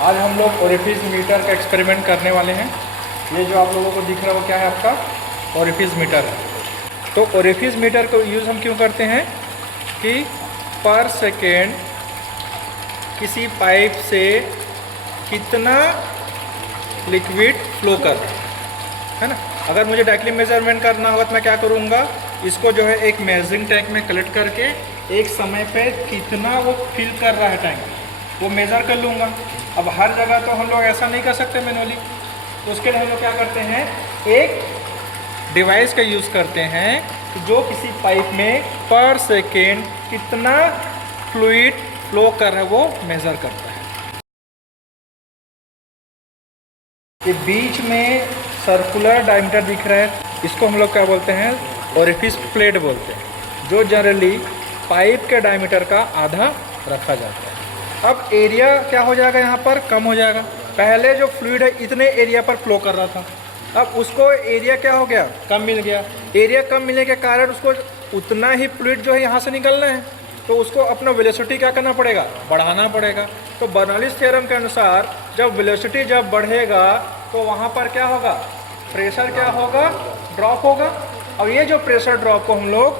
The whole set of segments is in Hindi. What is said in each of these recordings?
आज हम लोग ओरिफिस मीटर का एक्सपेरिमेंट करने वाले हैं। ये जो आप लोगों को दिख रहा है वो क्या है, आपका ओरिफिस मीटर है। तो ओरिफिस मीटर को यूज़ हम क्यों करते हैं कि पर सेकेंड किसी पाइप से कितना लिक्विड फ्लो कर रहा है ना। अगर मुझे डायरेक्टली मेजरमेंट करना होगा तो मैं क्या करूँगा, इसको जो है एक मेजरिंग टैंक में कलेक्ट करके एक समय पे कितना वो फिल कर रहा है टैंक वो मेज़र कर लूँगा। अब हर जगह तो हम लोग ऐसा नहीं कर सकते मैनुअली, तो उसके लिए हम लोग क्या करते हैं, एक डिवाइस का यूज़ करते हैं जो किसी पाइप में पर सेकेंड कितना फ्लूइड फ्लो कर रहा है वो मेज़र करता है। ये बीच में सर्कुलर डायमीटर दिख रहा है, इसको हम लोग क्या बोलते हैं, ओरिफिस प्लेट बोलते हैं, जो जनरली पाइप के डायमीटर का आधा रखा जाता है। अब एरिया क्या हो जाएगा, यहाँ पर कम हो जाएगा। पहले जो फ्लूइड है इतने एरिया पर फ्लो कर रहा था, अब उसको एरिया क्या हो गया, कम मिल गया। एरिया कम मिलने के कारण उसको उतना ही फ्लूइड जो है यहाँ से निकलना है, तो उसको अपना वेलोसिटी क्या करना पड़ेगा, बढ़ाना पड़ेगा। तो बर्नौलीज थ्योरम के अनुसार जब वेलोसिटी जब बढ़ेगा तो वहाँ पर क्या होगा, प्रेशर क्या होगा, ड्रॉप होगा। और ये जो प्रेशर ड्रॉप को हम लोग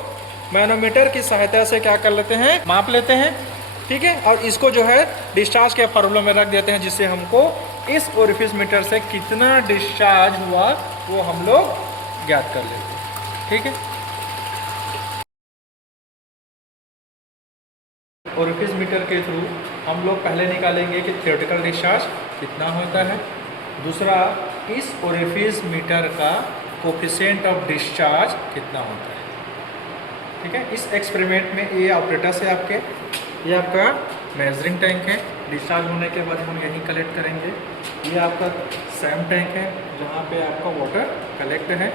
मैनोमीटर की सहायता से क्या कर लेते हैं, माप लेते हैं, ठीक है। और इसको जो है डिस्चार्ज के फार्मूला में रख देते हैं, जिससे हमको इस ओरिफिस मीटर से कितना डिस्चार्ज हुआ वो हम लोग ज्ञात कर लेते हैं, ठीक है। ओरिफिस मीटर के थ्रू हम लोग पहले निकालेंगे कि थियोरेटिकल डिस्चार्ज कितना होता है, दूसरा इस ओरिफिस मीटर का कोफिशिएंट ऑफ डिस्चार्ज कितना होता है, ठीक है। इस एक्सपेरिमेंट में ये ऑपरेटर्स है आपके, ये आपका मेजरिंग टैंक है, डिस्चार्ज होने के बाद हम यहीं कलेक्ट करेंगे। ये आपका सैम टैंक है जहाँ पे आपका वाटर कलेक्ट है।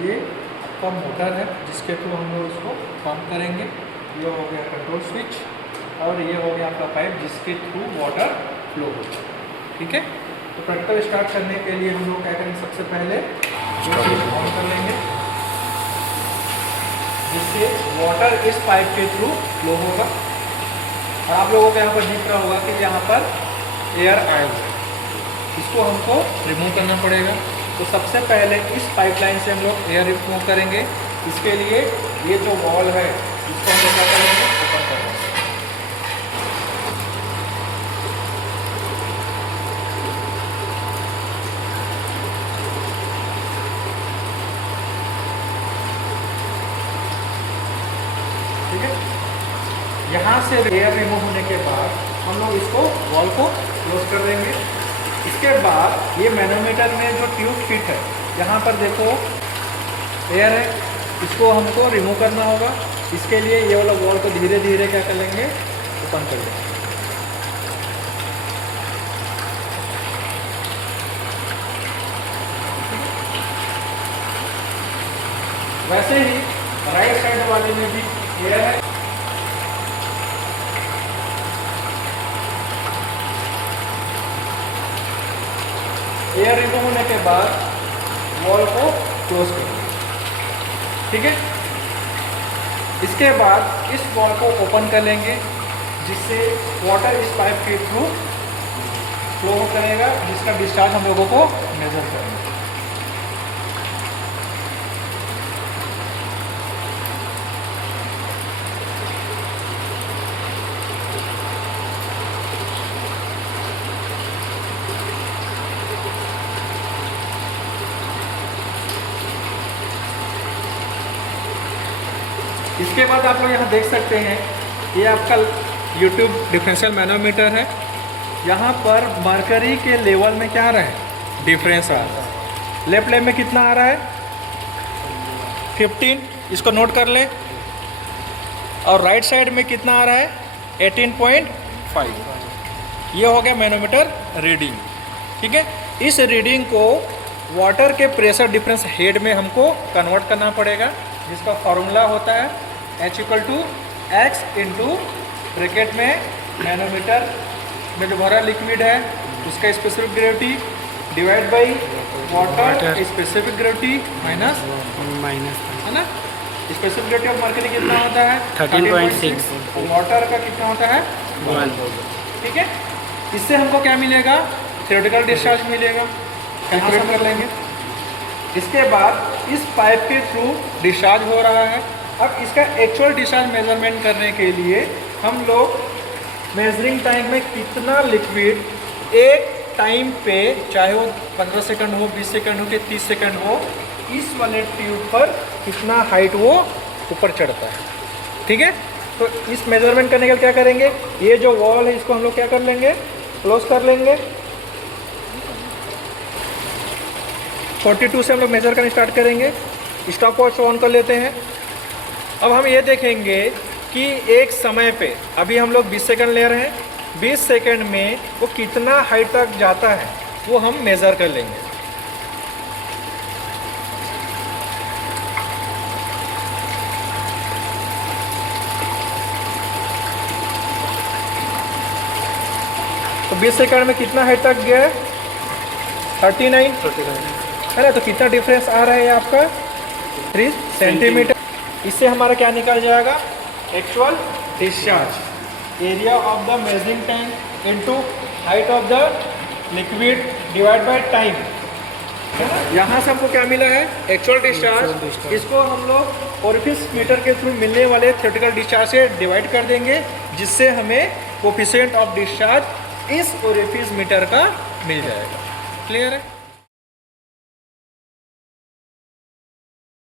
ये आपका मोटर है जिसके थ्रू हम लोग इसको पंप करेंगे। ये हो गया कंट्रोल स्विच, और ये हो गया आपका पाइप जिसके थ्रू वाटर फ्लो होगा, ठीक है। तो प्रैक्टिकल स्टार्ट करने के लिए हम लोग क्या करेंगे, सबसे पहले स्विच ऑन कर लेंगे जिससे वाटर इस पाइप के थ्रू फ्लो होगा। और आप लोगों को यहाँ पर दिख रहा होगा कि यहाँ पर एयर आया हुआ है, इसको हमको रिमूव करना पड़ेगा। तो सबसे पहले इस पाइपलाइन से हम लोग एयर रिमूव करेंगे। इसके लिए ये जो वॉल है इसको हम लोग क्या करेंगे, ओपन करेंगे। ठीक है, यहाँ से एयर रिमूव होने के बाद हम लोग इसको वॉल को क्लोज कर देंगे। इसके बाद ये मैनोमीटर में जो ट्यूब फिट है, यहाँ पर देखो एयर है, इसको हमको रिमूव करना होगा। इसके लिए ये वाला वॉल को धीरे धीरे क्या कर लेंगे, ओपन कर लेंगे। वैसे ही राइट साइड वाले में भी एयर है, एयर रिमूव होने के बाद वॉल को क्लोज कर देंगे, ठीक है। इसके बाद इस वॉल को ओपन कर लेंगे जिससे वाटर इस पाइप के थ्रू फ्लो करेगा, जिसका डिस्चार्ज हम लोगों को मेजर करेंगे। इसके बाद आप लोग यहाँ देख सकते हैं, ये आपका यूट्यूब डिफरेंशियल मैनोमीटर है। यहाँ पर मरकरी के लेवल में क्या आ रहा है, डिफरेंस आ रहा है। लेफ्ट लेग में कितना आ रहा है, 15, इसको नोट कर लें। और राइट साइड में कितना आ रहा है, 18.5। ये हो गया मैनोमीटर रीडिंग, ठीक है। इस रीडिंग को वाटर के प्रेशर डिफरेंस हेड में हमको कन्वर्ट करना पड़ेगा, जिसका फॉर्मूला होता है H=X इंटू ब्रैकेट में मैनोमीटर में जो भरा लिक्विड है उसका specific gravity divide by water specific gravity minus है ना। स्पेसिफिक ग्रेविटी ऑफ मर्करी कितना होता है, 13.6। वाटर का कितना होता है, 1, ठीक है। इससे हमको क्या मिलेगा, थ्योरेटिकल डिस्चार्ज मिलेगा, कैलकुलेट कर लेंगे। इसके बाद इस पाइप के थ्रू डिस्चार्ज हो रहा है। अब इसका एक्चुअल डिस्चार्ज मेजरमेंट करने के लिए हम लोग मेजरिंग टैंक में कितना लिक्विड एक टाइम पे, चाहे वो 15 सेकंड हो, 20 सेकंड हो कि 30 सेकंड हो, इस वाले ट्यूब पर कितना हाइट वो ऊपर चढ़ता है। ठीक है, तो इस मेजरमेंट करने के लिए क्या करेंगे, ये जो वॉल है इसको हम लोग क्या कर लेंगे, क्लोज कर लेंगे। 42 से हम लोग मेजर करना स्टार्ट करेंगे। स्टॉप वॉच ऑन कर लेते हैं। अब हम ये देखेंगे कि एक समय पे अभी हम लोग 20 सेकंड ले रहे हैं, 20 सेकंड में वो कितना हाइट तक जाता है वो हम मेज़र कर लेंगे। तो 20 सेकंड में कितना हाइट तक गया है, 39 है ना। तो कितना डिफरेंस आ रहा है आपका, 3 सेंटीमीटर। इससे हमारा क्या निकल जाएगा, actual discharge, area of the measuring tank into height of the liquid divide by time, है ना। यहाँ से हमको क्या मिला है, एक्चुअल डिस्चार्ज। इसको हम लोग ओरिफिस मीटर के थ्रू मिलने वाले थ्योरेटिकल डिस्चार्ज से डिवाइड कर देंगे, जिससे हमें कोफिशिएंट ऑफ डिस्चार्ज इस ओरिफिस मीटर का मिल जाएगा। क्लियर है।